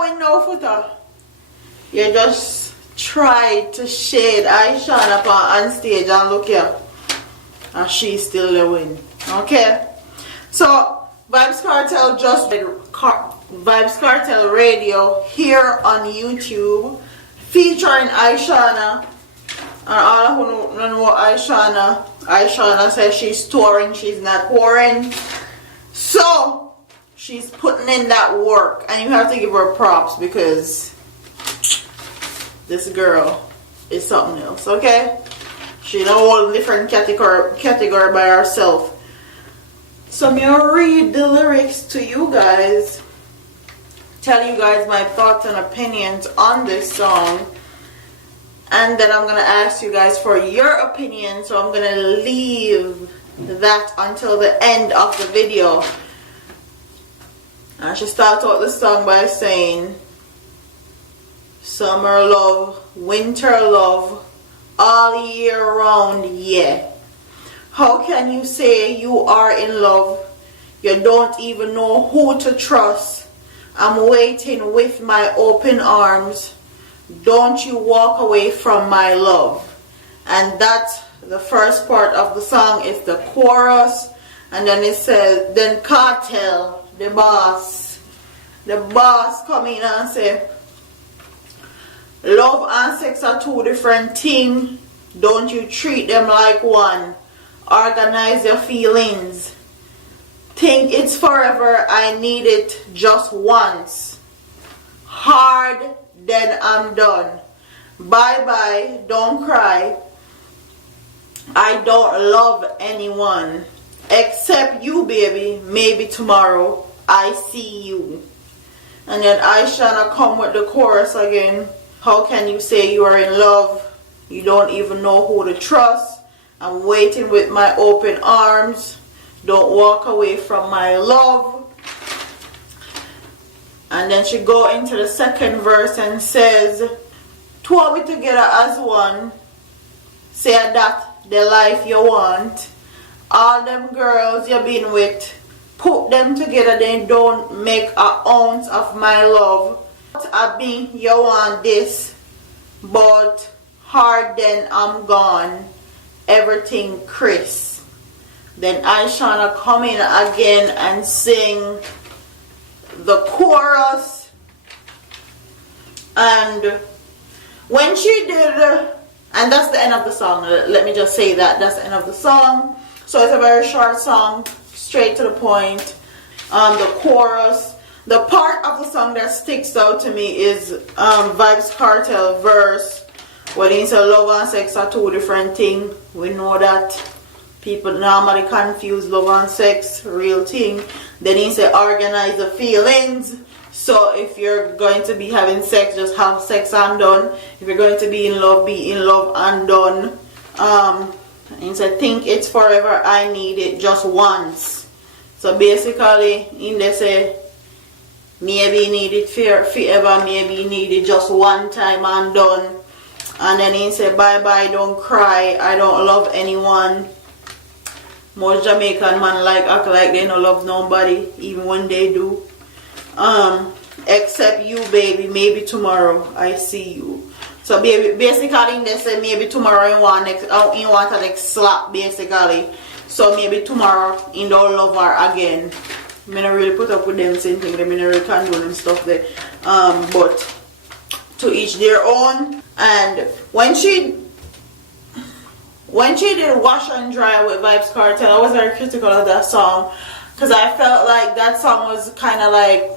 win no footer. You just try to shade Ishawna on stage and look here. And she's still the win. Okay? So, Vybz Kartel just did Vybz Kartel Radio here on YouTube featuring Ishawna. And all who don't know Ishawna, Ishawna says she's touring, she's not pouring. So, she's putting in that work. And you have to give her props because this girl is something else, okay? She in a whole different category by herself. So I'm gonna read the lyrics to you guys, tell you guys my thoughts and opinions on this song, and then I'm gonna ask you guys for your opinion. So I'm gonna leave that until the end of the video. And she starts out the song by saying, summer love, winter love, all year round, yeah. How can you say you are in love? You don't even know who to trust. I'm waiting with my open arms. Don't you walk away from my love. And that's the first part of the song. Is the chorus. And then it says, then Kartel, the boss come in and say, love and sex are two different things. Don't you treat them like one. Organize your feelings. Think it's forever. I need it just once. Hard, then I'm done. Bye bye, don't cry. I don't love anyone except you, baby. Maybe tomorrow I see you. And then Ishawna come with the chorus again. How can you say you are in love? You don't even know who to trust. I'm waiting with my open arms. Don't walk away from my love. And then she go into the second verse and says, two of we together as one. Say that the life you want. All them girls you've been with, put them together, they don't make an ounce of my love. I mean, you want this, but hard then I'm gone. Everything Chris. Then Ishawna come in again and sing the chorus. And when she did, and that's the end of the song. Let me just say that that's the end of the song. So it's a very short song, straight to the point. The chorus, the part of the song that sticks out to me is Vybz Kartel verse. When he said love and sex are two different things. We know that people normally confuse love and sex, real thing. Then he said organize the feelings. So if you're going to be having sex, just have sex and done. If you're going to be in love and done. He said think it's forever, I need it just once. So basically, in they say maybe you need it forever, maybe you need it just one time and done. And then he said, bye bye, don't cry, I don't love anyone. Most Jamaican man act like they don't love nobody, even when they do. Except you, baby, maybe tomorrow I see you. So baby, basically they say maybe tomorrow you want a next slap, basically. So maybe tomorrow you don't love her again. I don't really put up with them same thing, I don't really condone and stuff there. But to each their own. And when she did Wash and Dry with Vybz Kartel, I was very critical of that song because I felt like that song was kind of like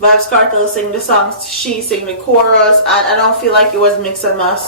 Vybz Kartel sing the song, she sing the chorus, and I don't feel like it was mix and match.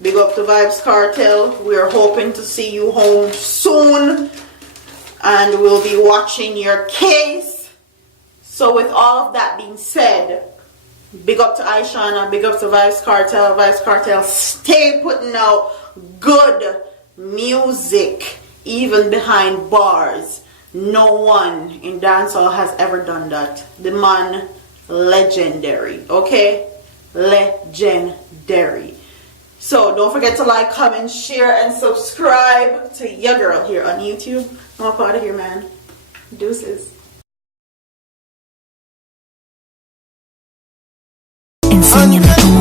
Big up to Vybz Kartel. We're hoping to see you home soon. And we'll be watching your case. So with all of that being said, big up to Ishawna, big up to Vybz Kartel. Vybz Kartel, stay putting out good music, even behind bars. No one in dancehall has ever done that. The man, legendary, okay? Legendary. So don't forget to like, comment, share, and subscribe to your girl here on YouTube. I'm up out of here, man. Deuces. Enséñame cómo